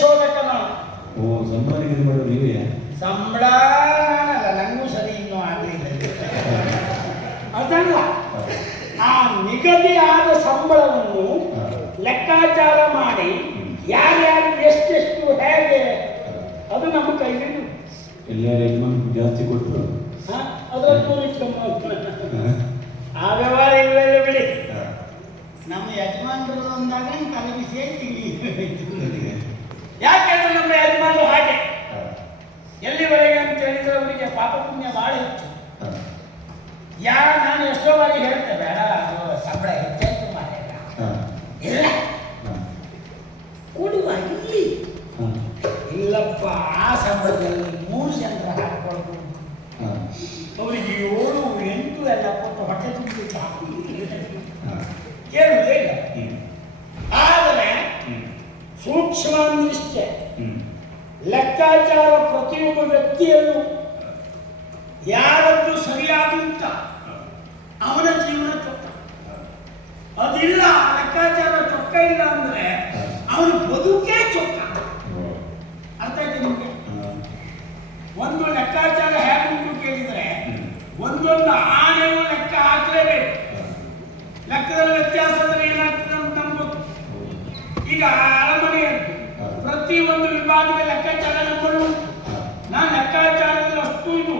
ಶೋಧಕ ನಾನು. ಓ, ಸಂಬಳ ನಿಗದಿ ಮಾಡೋದು ನೀವೇ? ಸಂಬಳ ಅಲ್ಲ, ನಂಗೂ ಸರಿ ಇನ್ನೂ ಆಗಲಿಲ್ಲ. ಅದಲ್ಲ, ಆ ನಿಗದಿಯಾದ ಸಂಬಳವನ್ನು ಲೆಕ್ಕಾಚಾರ ಮಾಡಿ ಯಾರ್ಯಾರು ಎಷ್ಟೆಷ್ಟು ಹೇಗೆ ಅದು ನಮ್ಮ ಕೈಲಿ ಎಲ್ಲರೂ ಯಜಮಾನ್ ಜಾಸ್ತಿ ಕೊಟ್ಟರು ಅದನ್ನು ಆ ವ್ಯವಹಾರ ಇಲ್ಲವೇ ಬಿಡಿ. ನಮ್ಮ ಯಜಮಾನರು ಅಂದಾಗ ತಲೆಬಿಸಿ ಯಾಕೆಂದ್ರೆ ನಮ್ಮ ಯಜಮಾನರು ಹಾಗೆ ಎಲ್ಲಿವರೆಗೆ ಅಂತ ಹೇಳಿದ್ರೆ ಅವರಿಗೆ ಪಾಪ ಪುಣ್ಯ ಬಹಳ ಹೆಚ್ಚು. ನಾನು ಎಷ್ಟೋ ಬಾರಿ ಹೇಳ್ತೆ, ಬೇಡ ಅದು ಸಂಬಳ ಹೆಚ್ಚಾಯ್ತು ಮಾರೇಗ ಇಲ್ಲ ಕೊಡುವ ಇಲ್ಲಿ. ಇಲ್ಲಪ್ಪ, ಆ ಸಂಬಳದಲ್ಲಿ 3 ಜನರ ಹಾಕೊಳ್ಬೋದು, ಅವರಿಗೆ 7, 8 ಎಲ್ಲ ಕೊಟ್ಟು ಹೊಟ್ಟೆ ತುಂಬಿ ಸಾಕು ಕೇಳುವುದೇ ಇಲ್ಲ. ಆದರೆ ಸೂಕ್ಷ್ಮ ನಿಷ್ಠೆ ಲೆಕ್ಕಾಚಾರ ಪ್ರತಿಯೊಬ್ಬ ವ್ಯಕ್ತಿಯನ್ನು ಯಾರದ್ದು ಸರಿಯಾದಂತ ಅವನ ಜೀವನ ಚೊಕ್ಕ. ಅದಿಲ್ಲ, ಲೆಕ್ಕಾಚಾರ ಚೊಕ್ಕ ಇಲ್ಲ ಅಂದ್ರೆ ಅವನ ಬದುಕೇ ಚೊಕ್ಕ. ಅರ್ಥ ಆಯ್ತು ನಿಮಗೆ? ಒಂದು ಲೆಕ್ಕಾಚಾರ ಹೇಗುಂಟು ಕೇಳಿದರೆ ಒಂದೊಂದು ಆನೆಯು ಲೆಕ್ಕ ಹಾಕಲೇಬೇಕು. ಲೆಕ್ಕದಲ್ಲಿ ವ್ಯತ್ಯಾಸ ಅಂದ್ರೆ ಏನಾಗ್ತದೆ ಅಂತ ನಮ್ಗೆ ಗೊತ್ತು. ಈಗ ಅರಮನೆ ಪ್ರತಿ ಒಂದು ವಿಭಾಗದ ಲೆಕ್ಕಾಚಾರ ನಮ್ಮನ್ನು ನಾನು ಲೆಕ್ಕಾಚಾರದಲ್ಲಿ ಅಷ್ಟು ಇದು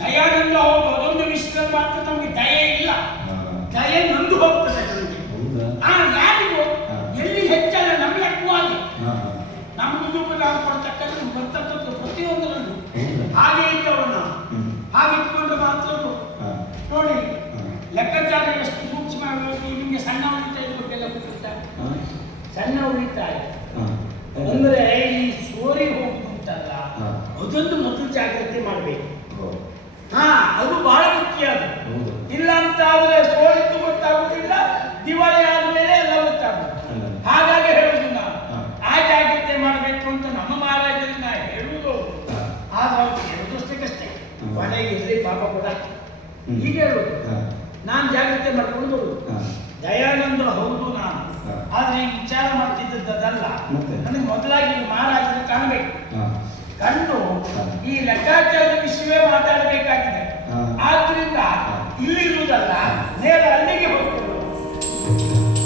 ದಯಾನಂದ ಹೌದು, ಅದೊಂದು ವಿಷಯದಲ್ಲಿ ಮಾತ್ರ ನಮಗೆ ದಯೆ ಇಲ್ಲ. ದಯೆ ನೊಂದು ಹೋಗ್ತದೆ ನಮಗೆ. ಯಾರಿಗೂ ಎಲ್ಲಿ ಹೆಚ್ಚಲ್ಲ ನಮ್ಮ ಲೆಕ್ಕವಾಗಿ ನಮ್ಮ ದುಡ್ಡು ನಾವು ಕೊಡ್ತಕ್ಕಂಥ ಬರ್ತಕ್ಕಂಥ ಪ್ರತಿಯೊಂದರಲ್ಲೂ ಹಾಗೆ ಇದ್ದವನ್ನ ಹಾಗೆ ಇಟ್ಕೊಂಡ್ರೆ ಮಾತ್ರ ನೋಡಿ ಲೆಕ್ಕಾಚಾರ ಎಷ್ಟು ಸೂಕ್ಷ್ಮ ಆಗಿರುತ್ತೆ. ನಿಮಗೆ ಸಣ್ಣ ಉಳಿತಾಯ ಬಗ್ಗೆಲ್ಲ ಗೊತ್ತಿಲ್ಲ. ಸಣ್ಣ ಉಳಿತಾಯ ಅಂದ್ರೆ ಈ ಸೋರಿ ಹೋಗುತ್ತಲ್ಲ, ಅದೊಂದು ಮೊದಲು ಜಾಗ್ರತೆ ಮಾಡಬೇಕು. ಅದು ಬಹಳ ಮುಖ್ಯ. ಅದು ಇಲ್ಲ ಅಂತ ಆದ್ರೆ ಸೋರಿದ್ದು ಗೊತ್ತಾಗುವುದಿಲ್ಲ, ದಿವಾಳಿ ಆದ್ಮೇಲೆ ಎಲ್ಲ ಗೊತ್ತಾಗುತ್ತೆ. ಹಾಗಾಗಿ ಹೇಳುದು ನಾವು ಆ ಜಾಗ್ರತೆ ಮಾಡಬೇಕು ಅಂತ ನಮ್ಮ ಮಹಾರಾಜರಿಂದ ಹೇಳುವುದು. ಆದ್ರೆ ಹೇಳುದಷ್ಟಕ್ಕಷ್ಟೇ, ಕೊನೆಗೆ ಇರ್ಲಿ ಪಾಪ ಕೂಡ ಈಗ ಹೇಳುದು. ನಾನು ಜಾಗ್ರತೆ ಮಾಡ್ಕೊಂಡು ಬರುದು. ದಯಾನಂದ ಹೌದು ನಾನು, ಆದ್ರೆ ಈ ವಿಚಾರ ಮಾಡ್ತಿದ್ದದ್ದಲ್ಲ. ನನಗೆ ಮೊದಲಾಗಿ ಮಹಾರಾಜರು ಕಾಣಬೇಕು. ಕಂಡು ಈ ಲೆಕ್ಕಾಚಾರದ ವಿಷಯವೇ ಮಾತಾಡಬೇಕಾಗಿದೆ. ಆದ್ರಿಂದ ಇಲ್ಲಿರುವುದಲ್ಲ, ನೇರ ಅಲ್ಲಿಗೆ ಹೋಗಿ